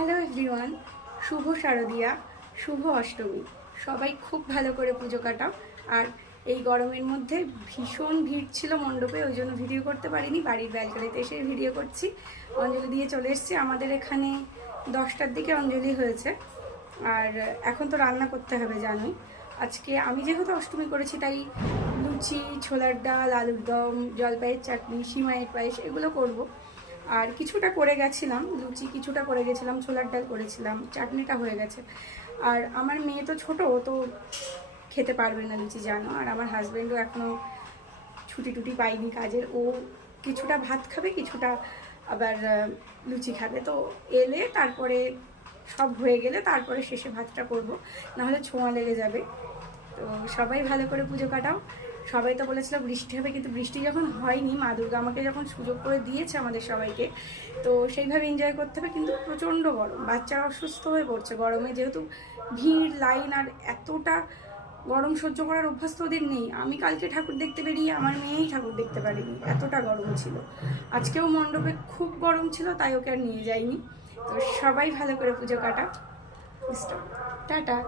Hello everyone, শুভ শারদিয়া, শুভ অষ্টমী। সবাই খুব ভালো করে পুজো কাটাও। আর এই গরমের মধ্যে ভীষণ ভিড় ছিল মণ্ডপে, ওই জন্য ভিডিও করতে পারিনি। বাড়ির ব্যালকনিতে এসে ভিডিও করছি। অঞ্জলি দিয়ে চলে এসেছি। আমাদের এখানে 10টার দিকে অঞ্জলি হয়েছে। আর এখন তো রান্না করতে হবে জানোই। আজকে আমি যেহেতু অষ্টমী করেছি তাই লুচি, ছোলার ডাল, আলুর দম, জলপাইয়ের চাটনি, সিমাইয়ের পায়েস এগুলো করব। আর কিছুটা করে গেছিলাম, লুচি কিছুটা করে গেছিলাম, ছোলার ডাল করেছিলাম, চাটনিটা হয়ে গেছে। আর আমার মেয়ে তো ছোটো, ও তো খেতে পারবে না লুচি জানো। আর আমার হাজব্যান্ডও এখনও ছুটি টুটি পাইনি কাজের, ও কিছুটা ভাত খাবে, কিছুটা আবার লুচি খাবে। তো এলে তারপরে সব হয়ে গেলে তারপরে শেষে ভাতটা করব, নাহলে ছোঁয়া লেগে যাবে। তো সবাই ভালো করে পুজো কাটাও। সবাই তো বলেছিল বৃষ্টি হবে, কিন্তু বৃষ্টি যখন হয়নি, মা দুর্গা আমাকে যখন সুযোগ করে দিয়েছে আমাদের সবাইকে, তো সেইভাবে এনজয় করতে হবে। কিন্তু প্রচণ্ড গরম, বাচ্চারা অসুস্থ হয়ে পড়ছে গরমে, যেহেতু ভিড়, লাইন, আর এতটা গরম সহ্য করার অভ্যাস তো ওদের নেই। আমি কালকে ঠাকুর দেখতে বেরিয়ে আমার মেয়েই ঠাকুর দেখতে পারিনি, এতটা গরম ছিল। আজকেও মণ্ডপে খুব গরম ছিল, তাই ওকে আর নিয়ে যাইনি। তো সবাই ভালো করে পুজো কাটা। টাটা।